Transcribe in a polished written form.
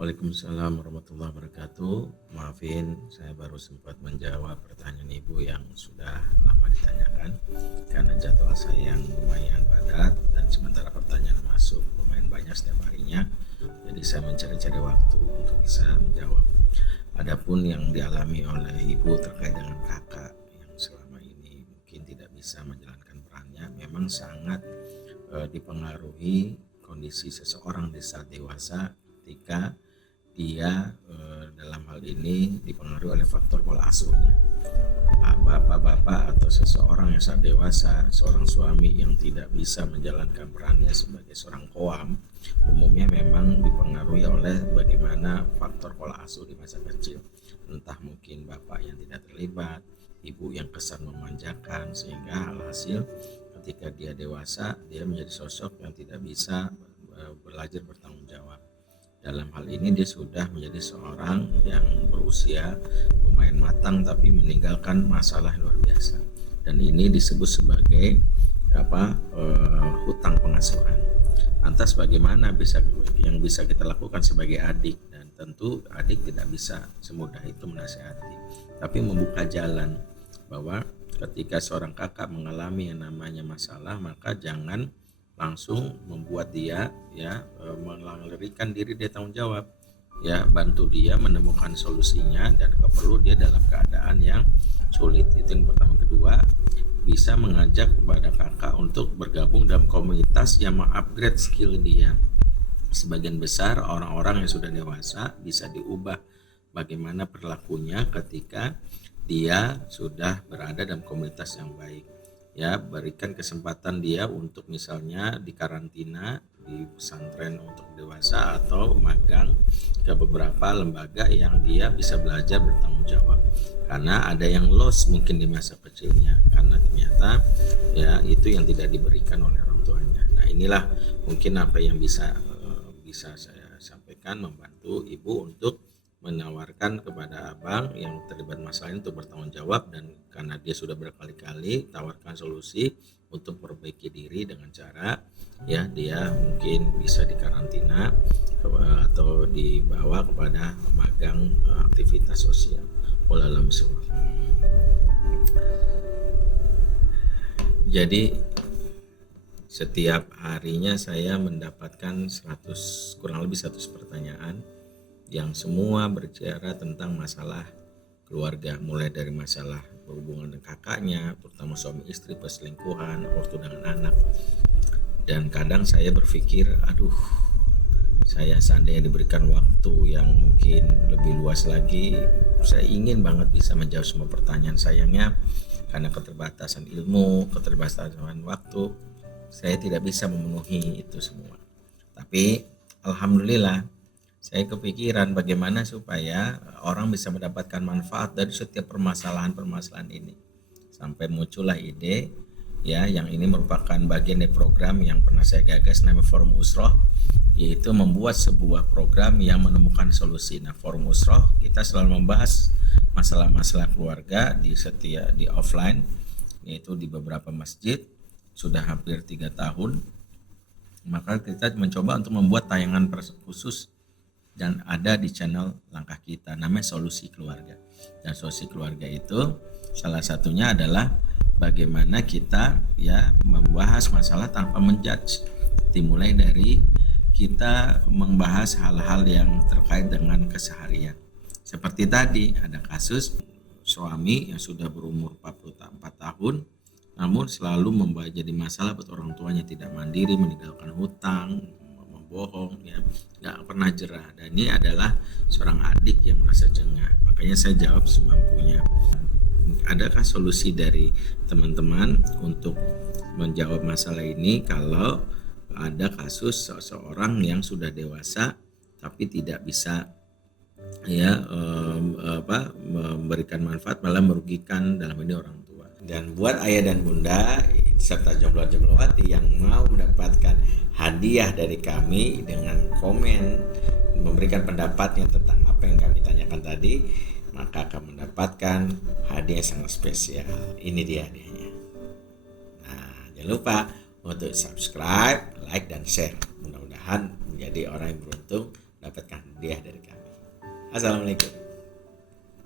Waalaikumsalam warahmatullahi wabarakatuh. Maafin, saya baru sempat menjawab pertanyaan Ibu yang sudah lama ditanyakan karena jadwal saya yang lumayan padat dan sementara pertanyaan masuk lumayan banyak setiap harinya. Jadi saya mencari-cari waktu untuk bisa menjawab. Adapun yang dialami oleh Ibu terkait dengan kakak yang selama ini mungkin tidak bisa menjalankan perannya, memang sangat dipengaruhi kondisi seseorang di saat dewasa ketika dia dalam hal ini dipengaruhi oleh faktor pola asuhnya. Bapak-bapak atau seseorang yang saat dewasa, seorang suami yang tidak bisa menjalankan perannya sebagai seorang qoam, umumnya memang dipengaruhi oleh bagaimana faktor pola asuh di masa kecil. Entah mungkin bapak yang tidak terlibat, ibu yang kesan memanjakan, sehingga alhasil ketika dia dewasa, dia menjadi sosok yang tidak bisa belajar bertanggung jawab. Dalam hal ini dia sudah menjadi seorang yang berusia lumayan matang tapi meninggalkan masalah luar biasa. Dan ini disebut sebagai hutang pengasuhan. Lantas bagaimana yang bisa kita lakukan sebagai adik? Dan tentu adik tidak bisa semudah itu menasihati, tapi membuka jalan bahwa ketika seorang kakak mengalami yang namanya masalah, maka jangan langsung membuat dia melarikan diri dia tanggung jawab, bantu dia menemukan solusinya, dan kalau perlu dia dalam keadaan yang sulit. Itu yang pertama. Kedua, bisa mengajak kepada kakak untuk bergabung dalam komunitas yang mengupgrade skill dia. Sebagian besar orang-orang yang sudah dewasa bisa diubah bagaimana perilakunya ketika dia sudah berada dalam komunitas yang baik. Berikan kesempatan dia untuk misalnya dikarantina di pesantren untuk dewasa atau magang ke beberapa lembaga yang dia bisa belajar bertanggung jawab, karena ada yang lost mungkin di masa kecilnya karena ternyata itu yang tidak diberikan oleh orang tuanya. Nah, inilah mungkin apa yang bisa saya sampaikan, membantu ibu untuk menawarkan kepada abang yang terlibat masalah ini untuk bertanggung jawab, dan karena dia sudah berkali-kali tawarkan solusi untuk perbaiki diri dengan cara dia mungkin bisa dikarantina atau dibawa kepada magang aktivitas sosial. Wallahualam bishawab. Jadi setiap harinya saya mendapatkan kurang lebih 100 pertanyaan yang semua berbicara tentang masalah keluarga, mulai dari masalah berhubungan dengan kakaknya, terutama suami istri, perselingkuhan, waktu dengan anak. Dan kadang saya berpikir, saya seandainya diberikan waktu yang mungkin lebih luas lagi, saya ingin banget bisa menjawab semua pertanyaan. Sayangnya karena keterbatasan ilmu, keterbatasan waktu, saya tidak bisa memenuhi itu semua. Tapi alhamdulillah, saya kepikiran bagaimana supaya orang bisa mendapatkan manfaat dari setiap permasalahan ini. Sampai muncullah ide yang ini merupakan bagian dari program yang pernah saya gagas, namanya Forum Usroh, yaitu membuat sebuah program yang menemukan solusi. Nah, Forum Usroh kita selalu membahas masalah-masalah keluarga di offline, yaitu di beberapa masjid, sudah hampir 3 tahun. Maka kita mencoba untuk membuat tayangan khusus dan ada di channel Langkah Kita, namanya Solusi Keluarga. Dan solusi keluarga itu salah satunya adalah bagaimana kita membahas masalah tanpa menjudge. Dimulai dari kita membahas hal-hal yang terkait dengan keseharian. Seperti tadi ada kasus suami yang sudah berumur 44 tahun namun selalu membawa jadi masalah buat orang tuanya, tidak mandiri, meninggalkan hutang, bohong, nggak pernah jerah. Dan ini adalah seorang adik yang merasa jengah. Makanya saya jawab semampunya. Adakah solusi dari teman-teman untuk menjawab masalah ini kalau ada kasus seseorang yang sudah dewasa tapi tidak bisa memberikan manfaat, malah merugikan dalam ini orang tua. Dan buat ayah dan bunda serta jomblo-jomblowati yang mau mendapatkan hadiah dari kami dengan komen memberikan pendapatnya tentang apa yang kami tanyakan tadi, maka akan mendapatkan hadiah sangat spesial. Ini dia hadiahnya. Nah, jangan lupa untuk subscribe, like, dan share. Mudah-mudahan menjadi orang yang beruntung dapatkan hadiah dari kami. Assalamualaikum.